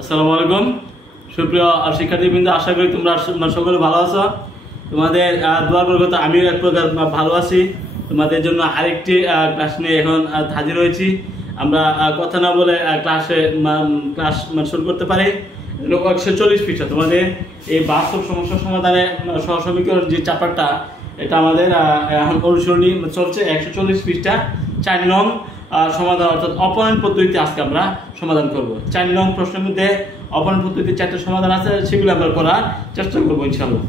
আসসালামু আলাইকুম সুপ্রিয় শিক্ষার্থীবৃন্দ, আশা করি তোমরা সকলে ভালো আছো। তোমাদের দোয়া করবো, তো আমিও এক প্রকার ভালো আছি। তোমাদের জন্য আরেকটি ক্লাস নিয়ে এখন হাজির হয়েছি। আমরা কথা না বলে ক্লাস শুরু করতে পারি। 140 পৃষ্ঠা তোমাদের এই বাস্তব সমস্যা সমাধানে সহসমীকরণ যে চ্যাপ্টারটা, এটা আমাদের এখন অনুসরণী চলছে। 140 পৃষ্ঠা 4 নং সমাধান, অর্থাৎ অপনয়ন পদ্ধতিতে আজকে আমরা সমাধান করব। 4 নং প্রশ্নের মধ্যে অপনয়ন পদ্ধতিতে 4টা সমাধান আছে, সেগুলো আমরা করার চেষ্টা করবো ইনশাআল্লাহ।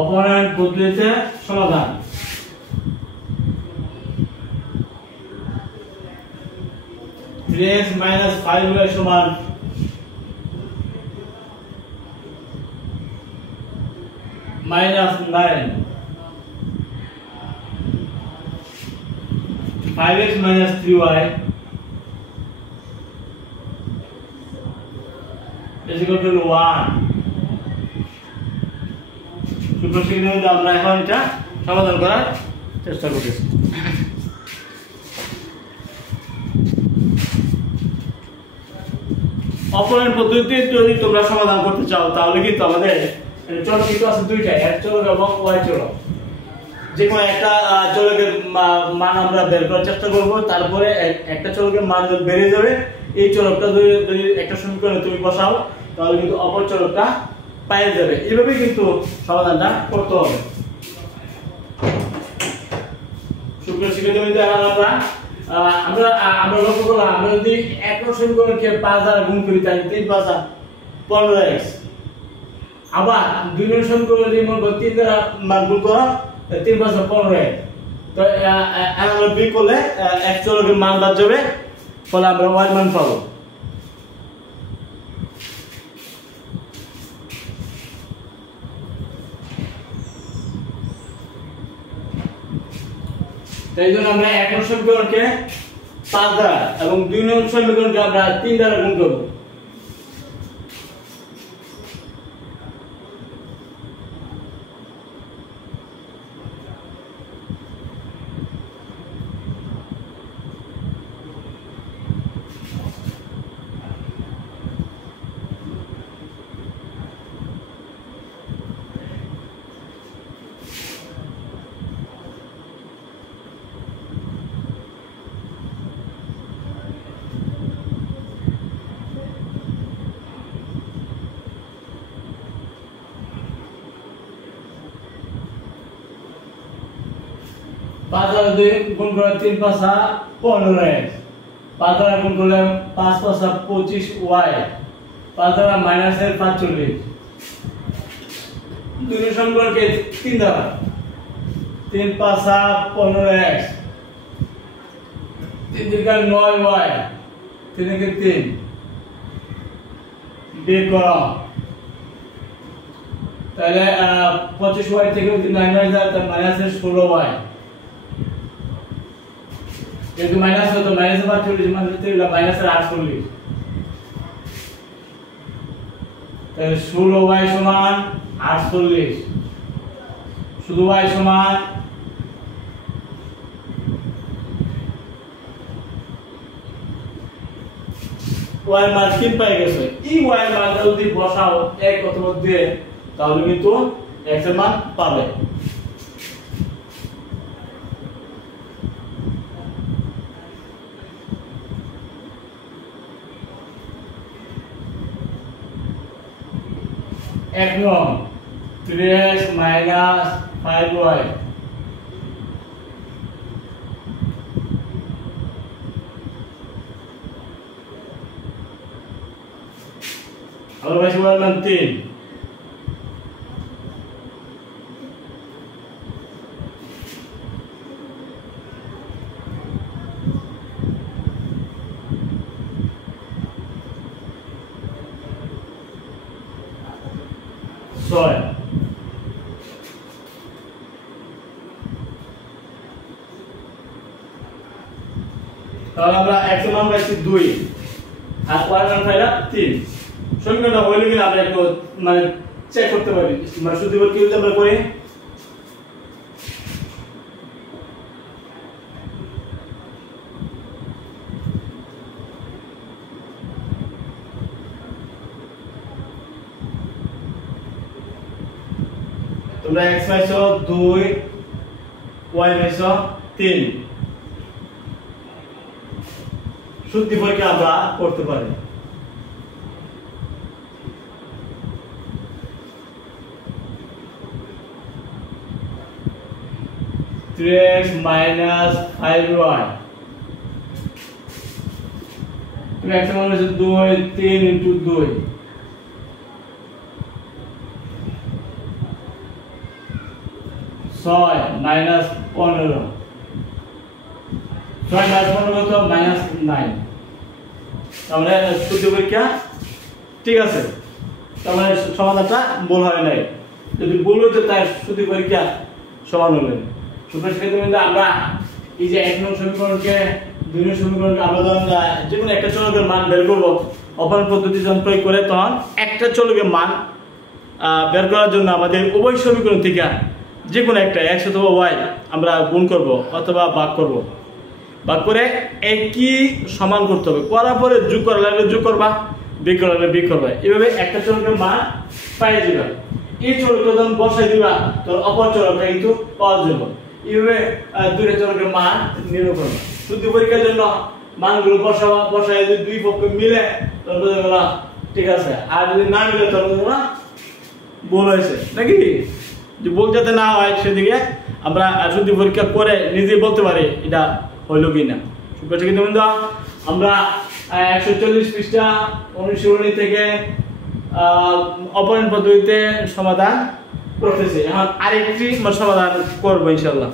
অপনয়ন পদ্ধতিতে সমাধান। x minus 5y সমান -9, 5x minus 3y is equal to 1। আমরা এখন এটা সমাধান করার চেষ্টা করতেছি। অপনয়ন পদ্ধতিতে যদি তোমরা সমাধান করতে চাও, তাহলে কিন্তু আমাদের চলক কিন্তু আছে দুইটা, এক চলক এবং ওয়াই চলক। যে কোনো একটা চলকের মান আমরা বের করার চেষ্টা করব। তারপরে একটা চলকের মান যদি বেড়ে যাবে, এই চলকটা যদি একটা সমীকরণে তুমি বসাও, তাহলে কিন্তু অপর চলকটা পাওয়া যাবে। এইভাবে কিন্তু সমাধানটা করতে হবে। সুপ্রিয় শিক্ষার্থীবৃন্দ, আমরা লক্ষ্য করলাম, আমরা যদি এক নং সমীকরণকে 5 দ্বারা গুণ করি, তাহলে 3 × 5 = 15x। আবার 2 নং সমীকরণ যদি মনে করো 3 দ্বারা মান গুণ করো, 3 × 5 = 15x। তো আমরা বিয়োগ করলে এক চলকের মান বাদ যাবে, ফলে আমরা y মান পাবো। তাই জন্য আমরা 1 নং সমীকরণকে 5 দ্বারা এবং 2 নং সমীকরণকে আমরা 3 দ্বারা গুণ করব। পাঁচ দ্বারা 2 গুণ করে 3 × 5 = 15x। 5 দ্বারা গুণ করলে 5 × 5 = 25y। 5 দ্বারা মাইনাসের 45। 2 নং সমীকরণকে 3 দ্বারা, 3 × 5 = 15x। 3 × 3 = 9y। 3 × 3 বিয়োগ করো, তাহলে 25y থেকে 9 যায়, তাহলে মাইনাসের 16y। যেহেতু মাইনাস হতো, মাইনাসের 45 মানে মাইনাসের 48। তাহলে 16y সমান 48। শুধু y সমান y মান 3 পাই গেছে। এই y মানটা যদি বসাও 1 অথবা 2, তাহলে কিন্তু x এর মান পাবে। এক নং 3x - 5y আবার ভাই সমান 3। ছয় তাহলে আমরা x এর মান পাইছি 2 আর y এর মান পাইলাম 3 সমীকরণটা হইলো কিনা আমরা একটু মানে চেক করতে পারি মানে শুধু কি যদি আমরা করি তোমরা x পাইছো 2 y পাইছো 3 শুদ্ধি পরীক্ষা আমরা করতে পারি x minus 5y 3x minus 2 3 into 2 6 minus 15 6 minus 15 তো minus 9 তাহলে শুদ্ধি পরীক্ষা ঠিক আছে তাহলে সমাধানটা ভুল হয় নাই যদি ভুল হতো তাই শুদ্ধি পরীক্ষা সমান হবে সুতরাং সেক্ষেত্রে আমরা এই যে 1 নং সমীকরণকে 2 নং সমীকরণকে আমরা যখন যে কোনো একটা চলকের মান বের করব অপারেন্ট পদ্ধতি যখন প্রয়োগ করে তখন একটা চলকের মান বের করার জন্য আমাদের উভয় সমীকরণ থেকে যে কোনো একটা x অথবা y আমরা গুণ করব অথবা ভাগ করব ভাগ করে একই সমান করতে হবে করার পরে যোগ করা লাগলে যোগ করবা বিয়োগ করা লাগলে বিয়োগ করবা এইভাবে একটা চলকের মান পাই যাবে এই চলকটা যখন বসাই দিবা তো অপর চলকটা কিন্তু পাওয়া যাবে এইভাবে দুইটা চলকের মান নির্ণয় করবা শুদ্ধি পরীক্ষার জন্য মানগুলো বসাবা বসাই যদি দুই পক্ষ মিলে তাহলে বুঝবা ঠিক আছে আর যদি না মিলে তাহলে বুঝবা ভুল হয়েছে নাকি যে ভুল যাতে না হয় সেদিকে আমরা শুদ্ধি পরীক্ষা করে নিজেই বলতে পারি এটা হইলো কিনা কিন্তু আমরা 140 পৃষ্ঠা অনুশীলনী থেকে অপারেন্ট পদ্ধতিতে সমাধান করতেছি এখন আরেকটি সমাধান করব ইনশাআল্লাহ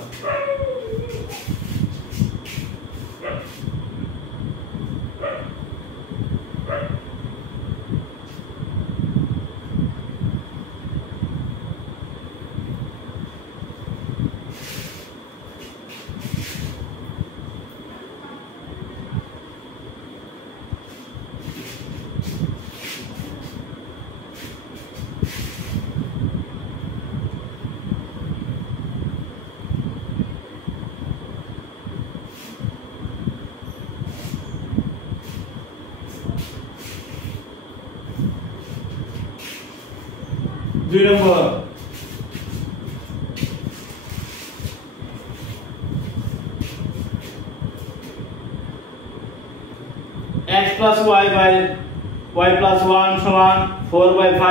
দুই নম্বর x plus y by y plus 1 সমান 4 by 5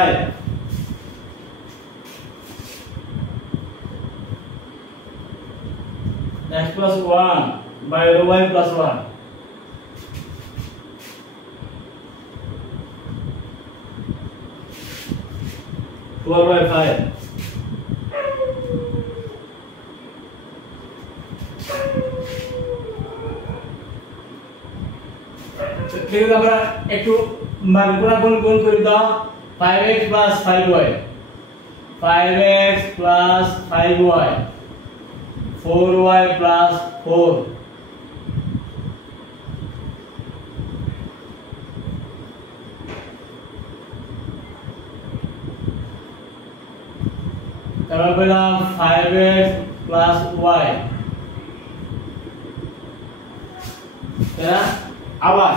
x plus 1 by y plus 1 4 by 5 দেখুন আমরা একটু মান গুণ করে দাও 5x plus 5y 5x plus 5y 4y plus 4 তারপর পেলাম 5x plus y তাই আবার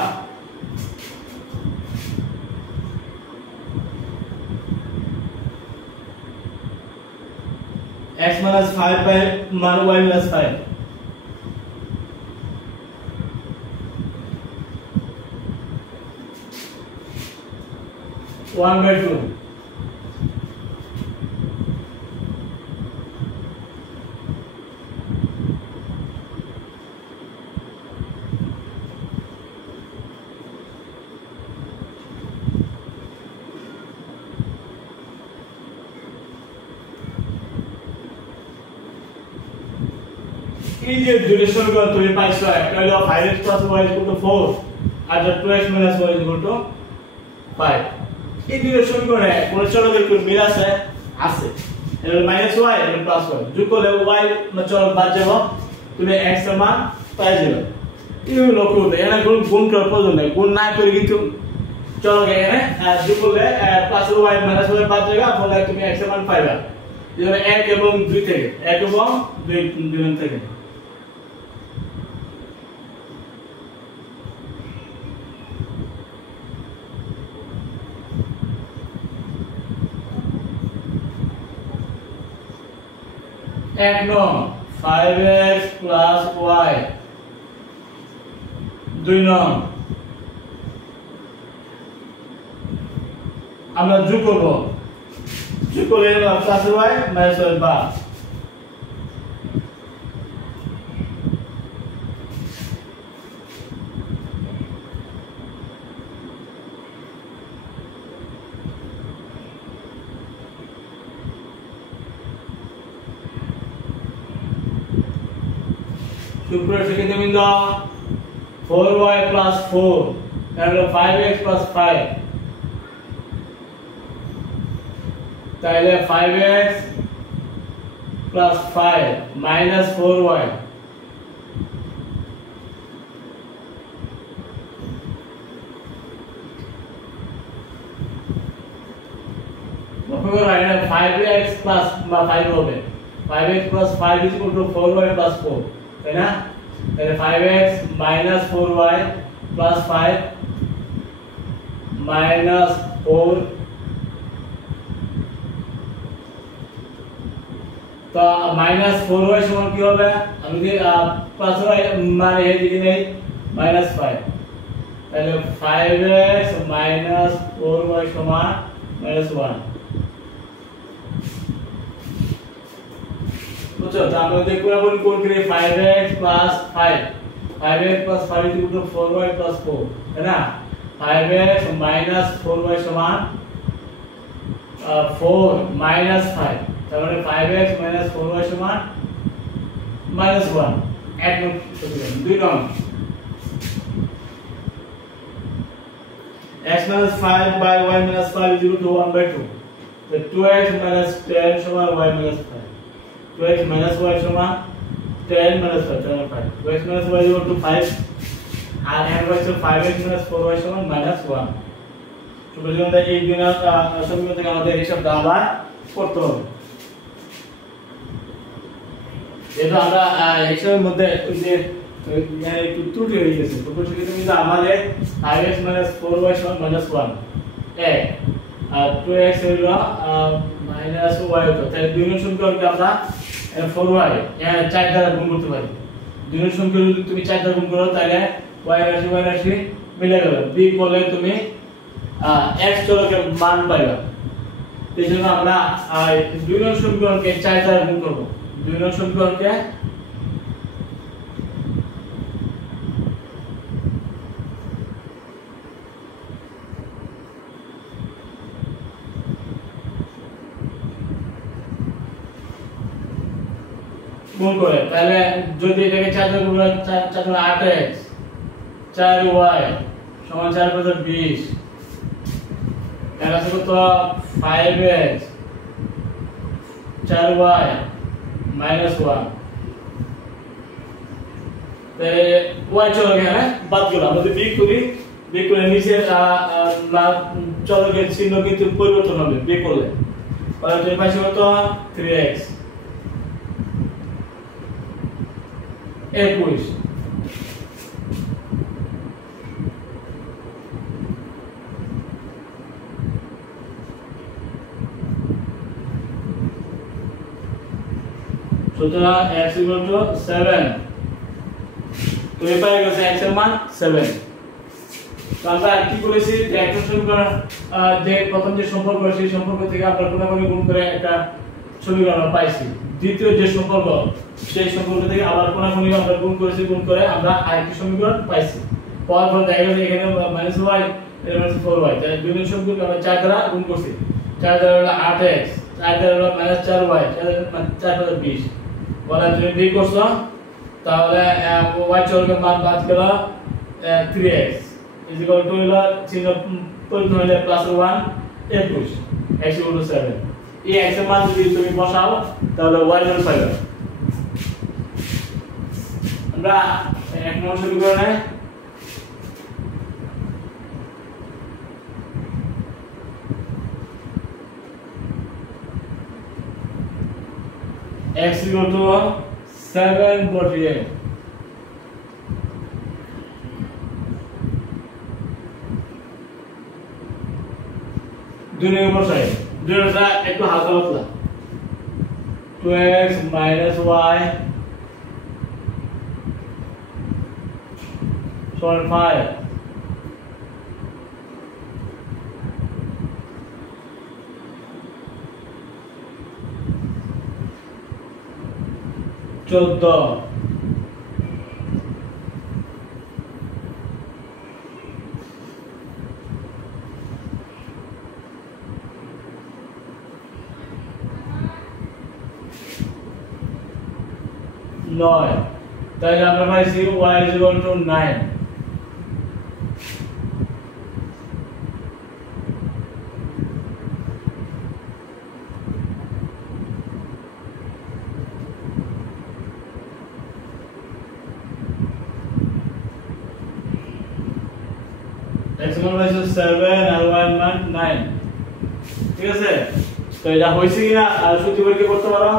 x minus 5 by y plus 5 1 by 2 এই যে দুটো সমীকরণ তুমি পাইছো একটা হলো 5x plus y = 4 আর 2x minus y = 5 এই দুটো সমীকরণে কোন চলকের কোন মিল আছে আছে এর মাইনাস y এর প্লাস y যোগ করলে y চলক বাদ যাবে তুমি x এর মান পাই যাবে এই লক্ষ্য করতে এখানে কোনো গুণ করার প্রয়োজন নেই, গুণ না করে কিন্তু চলো এখানে যোগ করলে প্লাস ওয়াই মাইনাস ওয়াই বাদ যাবে, ফলে তুমি x এর মান পাইবা। যেমন 1 এবং 2 থেকে 1 এবং 2 থেকে এক নং 5x plus y 2 নং আমরা যোগ করব, যোগ করলে প্লাস y মাইনাস y বা সুপ্রিয় শিক্ষার্থীবৃন্দ 4y plus 4 তাহলে 5x plus 5 তাহলে 5x plus 5 minus 4y লক্ষ্য করো এখানে 5x plus 5 হবে, 5x plus 5 is equal to 4y plus 4 তাই না? তাহলে 5x minus 4y plus 5 minus 4 তো minus 4y সমান কি হবে? আমি যদি প্লাস y মানে এদিকে নেই minus 5 তাহলে 5x minus 4y সমান minus 1 বুঝছো? তো আমরা যদি কোন করি 5x plus 5 5x plus 5 is equal to 4y plus 4 তাই না? 5x minus 4y সমান 4 minus 5 তার মানে 5x minus 4y সমান minus 1 এক নং সূত্র। 2 নং x minus 5 by y minus 5 is equal to 1 by 2 তো 2x minus 10 সমান y minus 5 2x minus y সমান 10 minus 5 2x minus y is equal to 5 আর এর হচ্ছে 5x minus 4y সমান minus 1 সুতরাং এই দুই নং সমীকরণ থেকে আমাদের হিসাবটা আবার করতে হবে। এটা আমরা হিসাবের মধ্যে ওই যে একটু ত্রুটি হয়ে গেছে, তো সেক্ষেত্রে কিন্তু আমাদের 5x minus 4y সমান minus 1 এক আর 2x হলো minus y হতো, তাহলে দুই নং সমীকরণকে আমরা 4y 4 দ্বারা গুণ করতে পারি। দুই নং সমীকরণ যদি তুমি 4 দ্বারা গুণ করো তাহলে y রাশি মিলে গেল, b করলে তুমি x চলকের মান পাইবা। এই জন্য আমরা দুই নং সমীকরণকে 4 দ্বারা গুণ করব। দুই নং সমীকরণকে গুণ করে তাহলে যদি এটাকে 4 দ্বারা গুণ করা 4 দ্বারা 8x 4y সমান 4 + 20 এর আছে কত 5x 4y minus 1 তাহলে y চলকে বাদ দিলাম, যদি বিয়োগ করি বিয়োগ করে নিচে চলকের চিহ্ন কিন্তু পরিবর্তন হবে বিয়োগ করলে, তাহলে তুমি পাইছো কত 3x 21 সুতরাং x = 7 তো এই পাই গেছে x এর মান 7। তো আমরা কি করেছি যে একটা সমীকরণ যে প্রথম যে সম্পর্ক সেই সম্পর্ক থেকে আমরা কোণাকুণি গুণ করে একটা সমীকরণ পাইছি, দ্বিতীয় যে সম্পর্ক সেই সম্পর্ক থেকে আবার কোণাকুণি আমরা গুণ করেছি, গুণ করে আমরা আরেকটি সমীকরণ পাইছি। পাওয়ার পর দেখা গেছে এখানে -y এর মানে 4y, তাই দুই নং সমীকরণ আমরা 4 দ্বারা গুণ করছি, 4 দ্বারা হলো 8x 4 দ্বারা হলো -4y 4 দ্বারা 20 বলা তুমি বিয়োগ করছো তাহলে y চলকের মান বাদ গেল 3x হলো চিহ্ন পরিবর্তন হলে +1 21 x = 7। এই x এর মান যদি তুমি বসাও তাহলে y এর মান পাবে। আমরা এক নম্বর সমীকরণে x equal to 748 দুই নম্বর সাইড দুইটা একটু হালকা পাতলা 2x minus y সমান 5 14 9 তাই আমরা পাইছি y is equal to 9 x equal to 7 R y মান 9 ঠিক আছে তো এটা হইছে কিনা সূত্র পরীক্ষা করতে পারো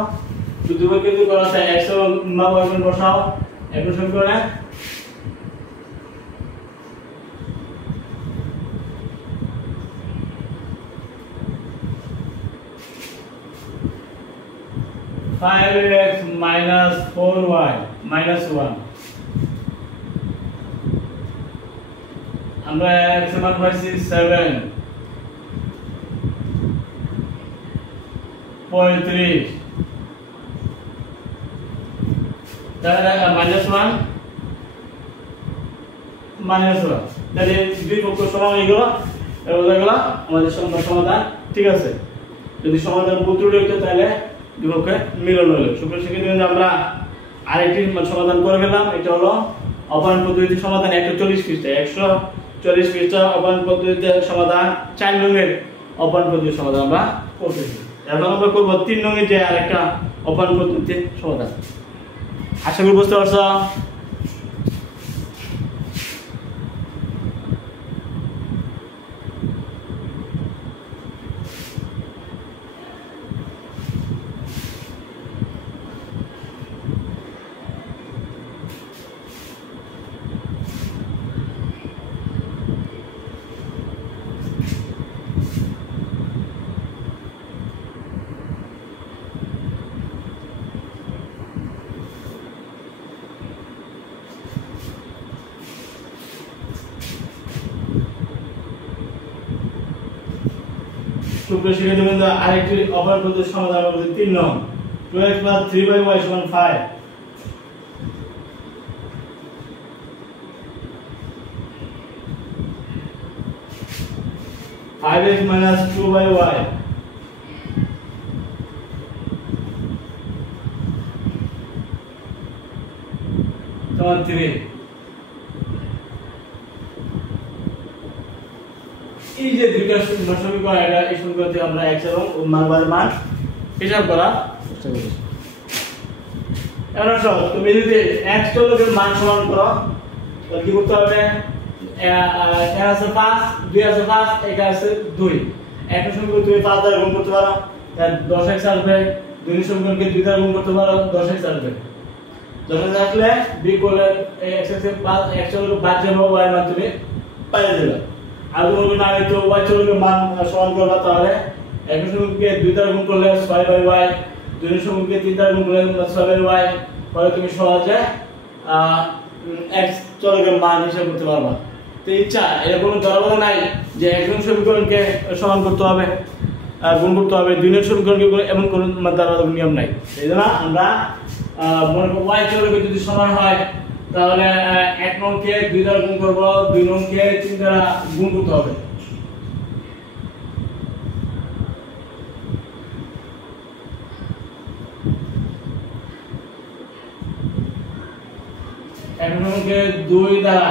সূত্র পরীক্ষা যদি করা যায় x এর মান y মান বসাও একটু সমীকরণে five x minus 4y minus 1 আমরা x এর মান পাইছি 7 35 তাহলে -1 তাহলে দুই পক্ষ সমান হয়ে গেল আমাদের সমাধান ঠিক আছে যদি সমাধান পুত্রটি হইতো তাহলে দুই পক্ষে মিলন হলো সুপ্রিয় শিক্ষার্থী আমরা আরেকটি সমাধান করে ফেললাম এটা হলো অপায়ন পদ্ধতির সমাধান 140 পৃষ্ঠা 140 পৃষ্ঠা অপায়ন পদ্ধতির সমাধান 4 নংয়ের অপায়ন পদ্ধতির সমাধান আমরা করতেছি এখন আমরা করব 3 নংয়ের যে আরেকটা অপায়ন পদ্ধতির সমাধান আশা করি বুঝতে পারছো সুপ্রিয় শিক্ষার্থী আরেকটি অপায়ন পদ্ধতির সমাধান করব 3 নং 2x + 3y = 5 5x - 2y সমান 3 এই যে দুইটা সমীকরণ এটা এই সমীকরণ থেকে আমরা x এবং y মান হিসাব করা চেষ্টা করি এখন আসো তুমি যদি x চলকের মান সমান করো তাহলে কি করতে হবে এর আছে 5 2 আছে 5 এটা আছে 2 একটা সমীকরণ তুমি 5 দ্বারা গুণ করতে পারো তাহলে 10x আসবে দুই সমীকরণকে 2 দ্বারা গুণ করতে পারো 10x আসবে 10x আসলে বিকলের x এর 5 x চলকের বাদ যাবে y মান তুমি পাই যাবে আর তুমি না হয়তো y চলকের মান সমান করবা তাহলে এক সমীকরণকে 2 দ্বারা গুণ করলে 6/y দুই সমীকরণকে 3 দ্বারা গুণ করলে 6/y পরে তুমি সহজে x চলকের মান হিসাব করতে পারবা তো ইচ্ছা এর কোনো ধরাবাধা নাই যে একজন সমীকরণকে সমান করতে হবে গুণ করতে হবে দুই সমীকরণকে এমন কোনো ধরাবাধা নিয়ম নাই এইজন্য আমরা মনে করব y চলকে যদি সমান হয় তাহলে এক নংকে 2 দ্বারা গুণ করব দুই নংকে 3 দ্বারা গুণ করতে হবে এক নংকে 2 দ্বারা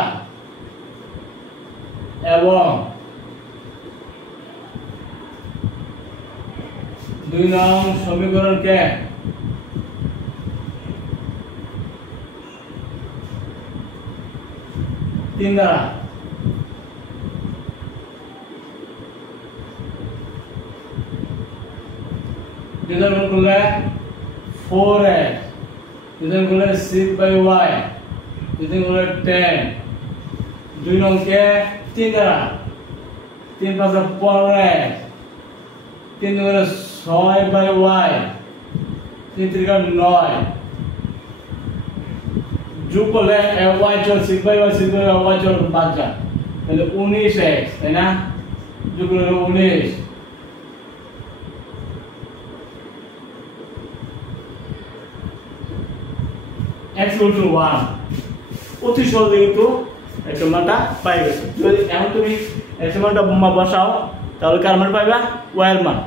এবং দুই নং সমীকরণকে 3 3 দ্বারা, দুজন গুণ করলে 4x, দুজন করলে 6/y, দুজন করলে 10, 2 নংকে 3 দ্বারা, 3 + 15x, 3 করলে 6/y, 3 × 9, যোগ করলে y চল 6/y, 6/y চল 5 যা, তাহলে 19x, তাই না? যোগ করলে 19, x = 1, অতি সহজে কিন্তু x এর মানটা পাই গেছে। যদি এখন তুমি x এর মানটা বসাও তাহলে কার মান পাইবা? y এর মান।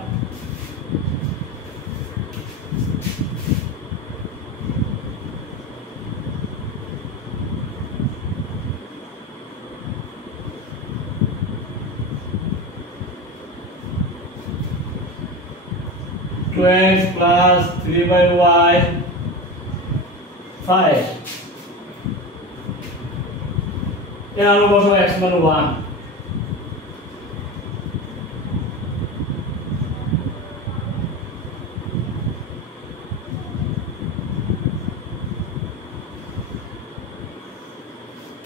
x plus 3/y 5, এর আলো বসাও x মান 1,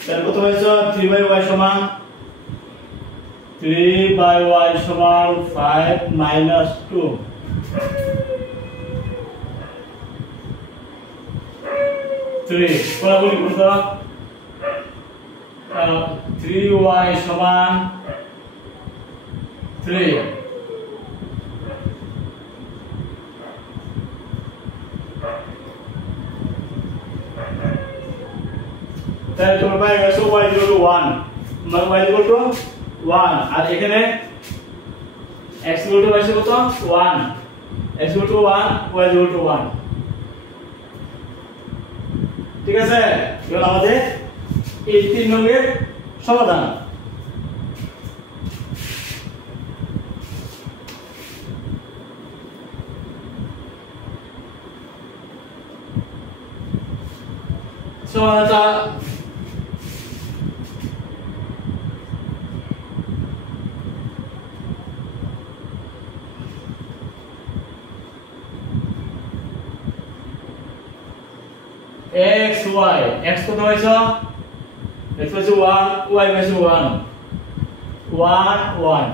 তাহলে কত হয়েছে? 3/y সমান 5 - 2, 3 কোলাগুলি করতে 3y সমান 3, তাহলে তোমরা পাই গেছো y = 1, মানে y = 1, আর এখানে x = কত? 1, x = 1, y = 1, ঠিক আছে? এবার আমাদের এই 3 নংয়ের সমাধান। সমাধানটা x y, x কত হয়েছে? x হয়েছে 1, y হয়েছে 1, 1 1,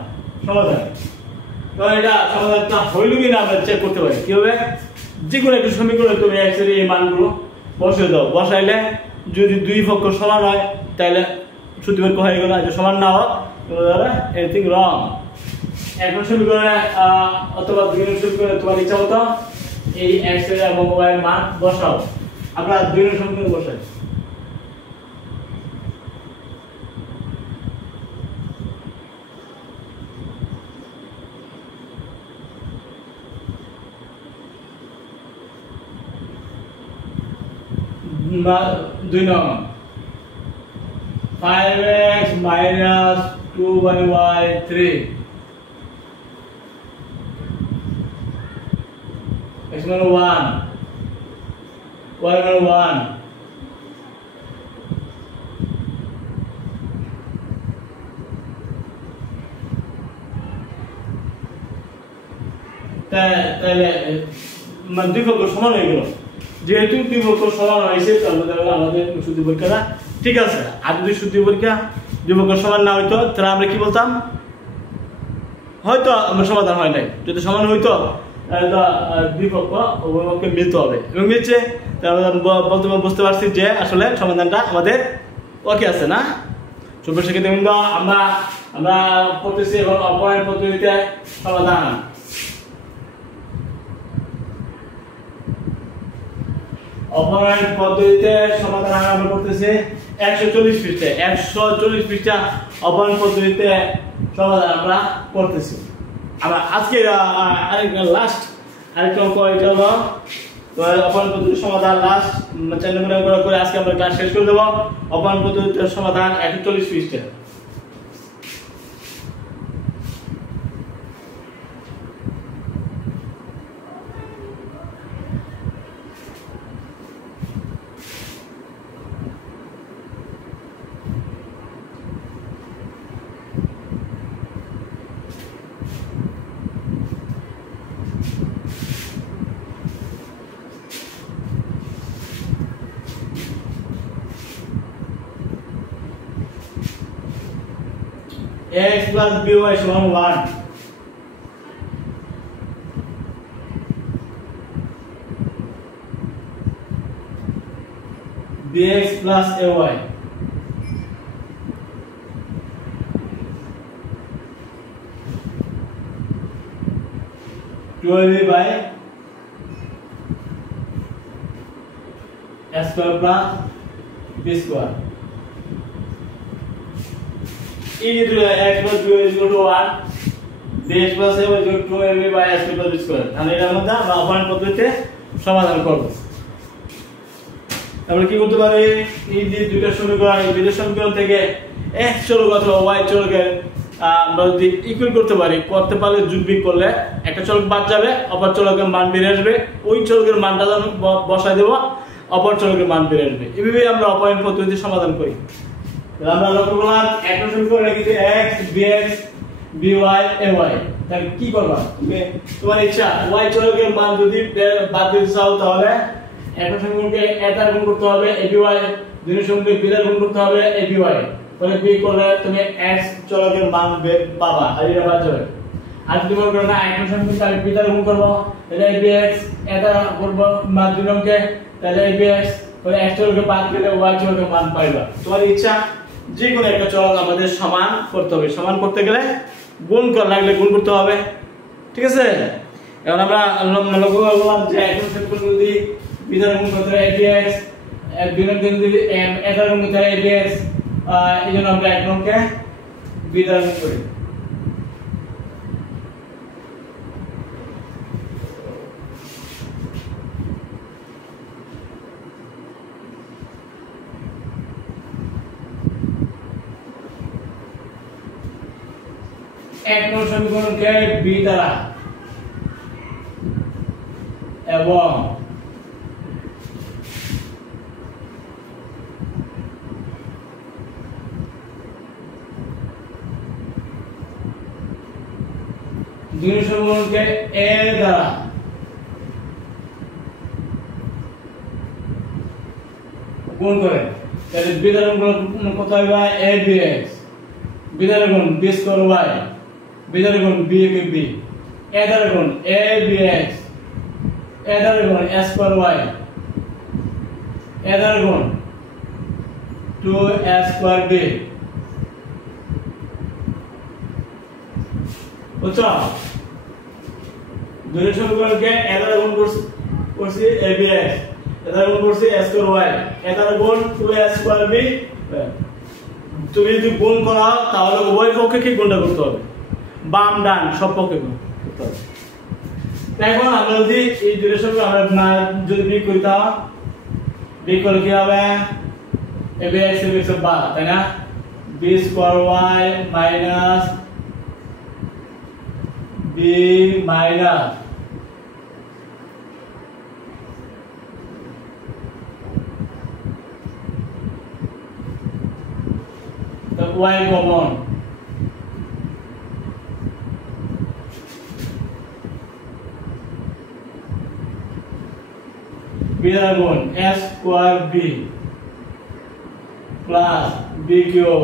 সমাধান। তো এটা সমাধানটা হইল কিনা আমরা চেক করতে পারি কিভাবে? যে কোনো একটা সমীকরণে তুমি x এর এই মানগুলো বসিয়ে দাও, বসাইলে যদি দুই পক্ষ সমান হয় তাহলে সূত্রবাক্য হয়ে গেল। আর সমান না হয় তাহলে এনিথিং রং। এখন সমীকরণে অথবা দুই নং সমীকরণে তোমার ইচ্ছা মতো এই x এর এবং y এর মান বসাও। আমরা দুই নং সমীকরণ বসাই। দুই নং 5x - 2y 3, x = 1, y = 1, তাহলে দুই পক্ষ সমান হয়ে গেল। যেহেতু দুই পক্ষ সমান হয়েছে তাহলে আমাদের শুদ্ধি পরীক্ষাটা ঠিক আছে। আর যদি শুদ্ধি পরীক্ষা দুই পক্ষ সমান না হইতো তাহলে আমরা কি বলতাম? হয়তো আমার সমাধান হয় নাই। যদি সমান হইতো তাহলে দুই পক্ষ উভয় পক্ষে মিলতে হবে, এবং মিলছে তাহলে বলতে বুঝতে পারছি যে আসলে সমাধানটা আমাদের ওকে আছে না। সুপ্রিয় শিক্ষার্থীবৃন্দ, আমরা করতেছি এখন অপরায়ণ পদ্ধতিতে সমাধান। অপরায়ণ পদ্ধতিতে সমাধান আমরা করতেছি 140 পৃষ্ঠা। 140 পৃষ্ঠা অপরায়ণ পদ্ধতিতে সমাধান আমরা করতেছি। আমরা আজকে আরেকটা লাস্ট আরেকটা অঙ্ক, এটা হলো অপরায়ণ পদ্ধতির সমাধান লাস্ট 4 নম্বর করে আজকে আমরা ক্লাস শেষ করে দেব। অপরায়ণ পদ্ধতির সমাধান 140 পৃষ্ঠা। x plus by সমান 1 bx plus ay 2ab by s square plus b square e into x plus b is equal to 1 bx plus a is equal to 2ab by s square plus b square তাহলে এর মধ্যে আমরা operant পদ্ধতিতে সমাধান করব আমরা কি করতে পারি এই যে দুইটা সমীকরণ এই দুইটা সমীকরণ থেকে x চলক অথবা y চলকের আমরা যদি ইকুয়াল করতে পারলে যোগ বিয়োগ করলে একটা চলক বাদ যাবে অপর চলকের মান বের আসবে ওই চলকের মানটা যখন বসায় দেব অপর চলকের মান বের আসবে এইভাবে আমরা অপারেন্ট পদ্ধতিতে সমাধান করি আমরা লক্ষ্য করলাম একটা সমীকরণ লিখেছি x bx by ay তাহলে কি করবা তুমি তোমার ইচ্ছা y চলকের মান যদি বাদ দিতে চাও তাহলে একটা সমীকরণকে এটা গুণ করতে হবে aby দুই সমীকরণকে b দ্বারা গুণ করতে হবে aby তাহলে b করলে তুমি x চলকের মান পাবা আর এটা বাদ যাবে আর যদি মনে করো না একটা সমীকরণকে আমি b দ্বারা গুণ করব তাহলে abx এটা করব মান দুই অঙ্কে তাহলে abx তাহলে x চলকে বাদ দিলে y চলকের মান পাইবা তোমার ইচ্ছা যে কোনো একটা চলক আমাদের সমান করতে হবে সমান করতে গেলে গুণ করা লাগলে গুণ করতে হবে ঠিক আছে এখন আমরা লক্ষ্য করলাম যে একটা সমীকরণ যদি b দ্বারা গুণ করতে হয় abx দুই অঙ্কে যদি এটা গুণ করতে হয় abx এইজন্য আমরা এক অঙ্কে b দ্বারা গুণ করি এক নম্বর সমীকরণকে b দ্বারা এবং দুই সমীকরণকে a দ্বারা গুণ করেন তাহলে b দ্বারা গুণ কত হবে abx b দ্বারা গুণ b স্কয়ার y b দ্বারা গুণ b কে b a দ্বারা গুণ abx a দ্বারা গুণ s স্কয়ার y a দ্বারা গুণ 2s স্কয়ার b বুঝছো দুই সমীকরণকে a দ্বারা গুণ করছি abx a দ্বারা গুণ করছি s স্কয়ার y a দ্বারা গুণ 2s স্কয়ার b তুমি যদি গুণ করো তাহলে উভয় পক্ষে কি গুণটা করতে হবে বাম ডান সব পক্ষে গুণ করতে হবে এখন আমরা যদি এই দুইটা সমীকরণ আমরা যদি বিয়োগ করি তাহলে বিয়োগ করলে কি হবে abx abx বাদ তাই না b square y minus b minus তো y কমন b দ্বারা গুণ s square b plus b cube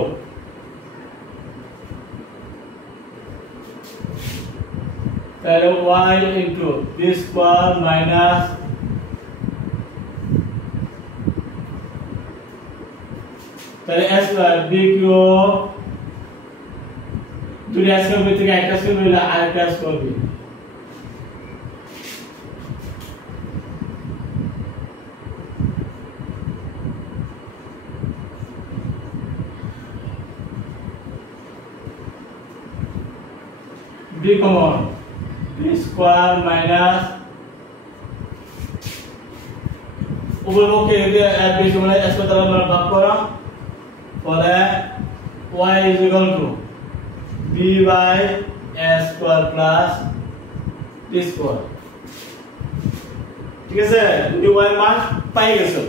তাহলে y into b square minus তাহলে s স্কয়ার b কিউব দুই s কিউব থেকে একটা স্কয়ার হলো আরেকটা square b common b square minus উপরে পক্ষে যদি b সমান s স্কয়ার দ্বারা আমরা ভাগ করা ফলে y is equal to b by s square plus b square ঠিক আছে যদি y মান পাই গেছো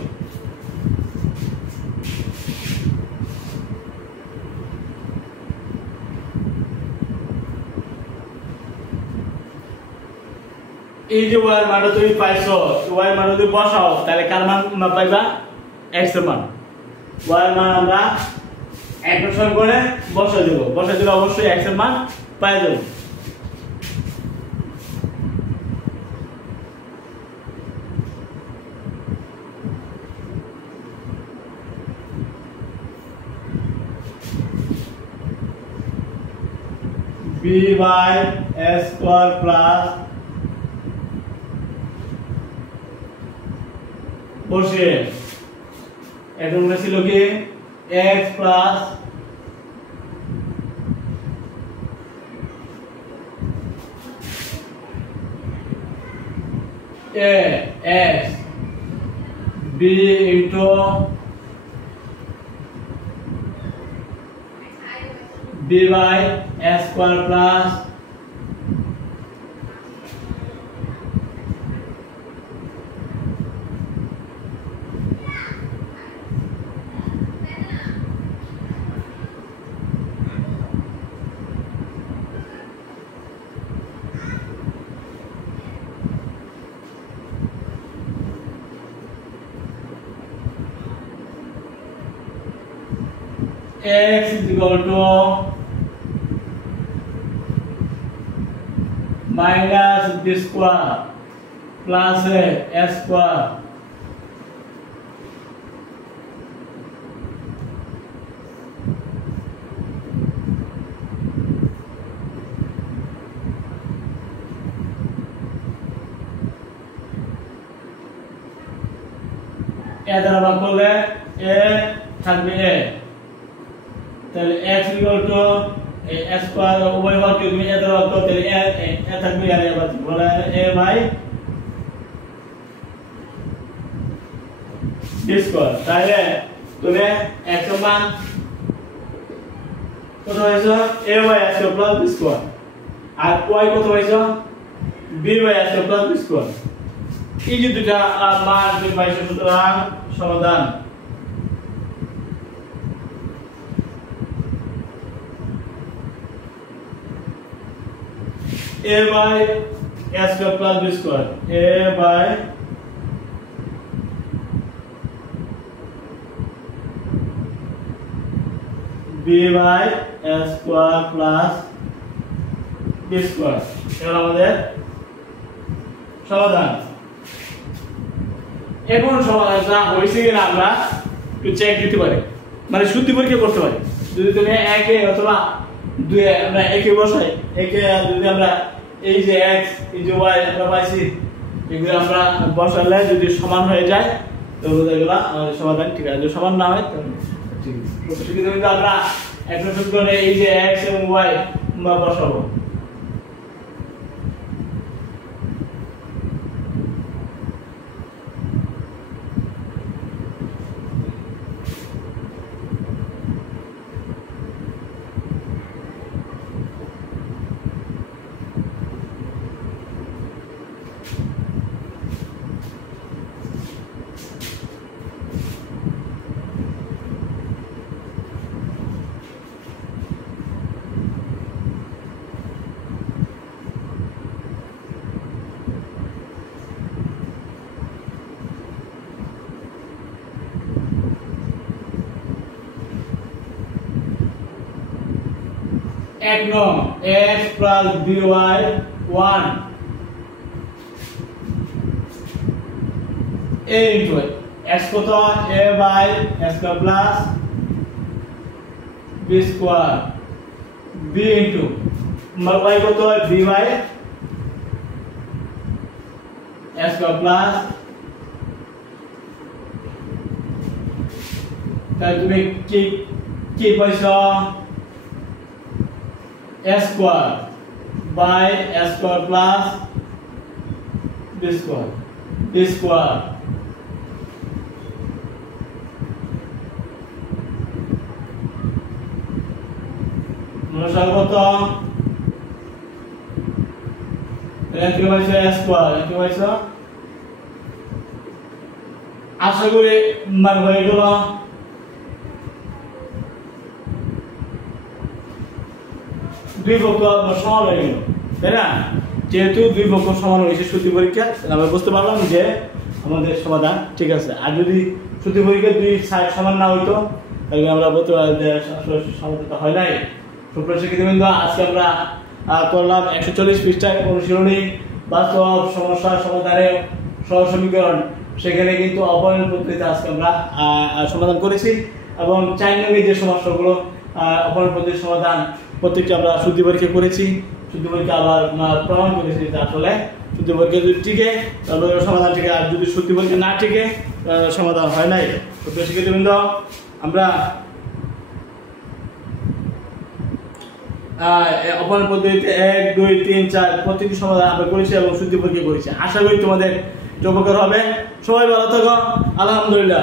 এই যে y এর মানটা তুমি পাইছো y এর মান যদি বসাও তাহলে কার মান পাইবা x এর মান y এর মান আমরা এক নং সমীকরণে বসাই দেব, বসাই দিলে অবশ্যই x এর মান পেয়ে যাব। b by s square plus বসে এখন ছিল কি x plus a x b into b by s square plus x is equal to minus b square plus a square a দ্বারা ভাগ করলে a থাকবে a, তাহলে x equal to a square উভয় ভাগ তুমি a দ্বারা ভাগ করো তাহলে a থাকবে আর a বাদ বলে a বাই b square, তাহলে তুমি x এর মান কত হয়েছে a by s plus b square আর y কত হয়েছে b by s plus b square. এই যে দুটো মান তুমি পাইছো, সুতরাং সমাধান a by s square plus b square, a by b by s square plus b square, এটা আমাদের সমাধান। এখন সমাধানটা হয়েছে কিনা আমরা একটু চেক দিতে পারি, মানে সূত্র পরীক্ষা করতে পারি। যদি তুমি একে অথবা দুই আমরা একে বসাই, একে যদি আমরা এই যে x এই যে y আমরা পাইছি এগুলো আমরা বসালে যদি সমান হয়ে যায় তাহলে এগুলো আমাদের সমাধান ঠিক আছে, যদি সমান না হয় তাহলে ঠিক আছে। কিন্তু আমরা একটা সূত্রে এই যে x এবং y আমরা বসাবো, এক নং x plus by 1 a into x কত a by s square plus b square, b into y কত b by s square plus, তাহলে তুমি কি পাইছো s square by s square plus b square, b square মনোসর্গত কি হয়েছে s square, কি হয়েছে আশা করি মান হয়ে গেল। দুই পক্ষ সমান হয়ে গেল, তাই না? যেহেতু দুই পক্ষ সমান হয়েছে সূত্র পরীক্ষা, আমরা বুঝতে পারলাম যে আমাদের সমাধান ঠিক আছে। আর যদি সূত্র পরীক্ষা দুই সাইড সমান না হইতো তাহলে আমরা বলতে পারি যে সমাধানটা হয় নাই। সুপ্রিয় শিক্ষার্থীবৃন্দ, আজকে আমরা করলাম 140 পৃষ্ঠায় অনুশীলনী বাস্তব সমস্যা সমাধানের সহজ সমীকরণ। সেখানে কিন্তু অপনয়ন পদ্ধতিতে আজকে আমরা সমাধান করেছি এবং 4 নং যে সমস্যাগুলো অপনয়ন পদ্ধতির সমাধান প্রত্যেকটি আমরা শুদ্ধি পরীক্ষা করেছি। শুদ্ধি পরীক্ষা আবার প্রমাণ করেছি যে আসলে শুদ্ধি পরীক্ষা যদি টিকে তাহলে সমাধান টিকে, আর যদি শুদ্ধি পরীক্ষা না টিকে সমাধান হয় নাই। সুপ্রিয় শিক্ষার্থীবৃন্দ, আমরা অপনয়ন পদ্ধতিতে 1, 2, 3, 4 প্রত্যেকটি সমাধান আমরা করেছি এবং শুদ্ধি পরীক্ষা করেছি। আশা করি তোমাদের উপকার হবে। সবাই ভালো থাকো। আলহামদুলিল্লাহ।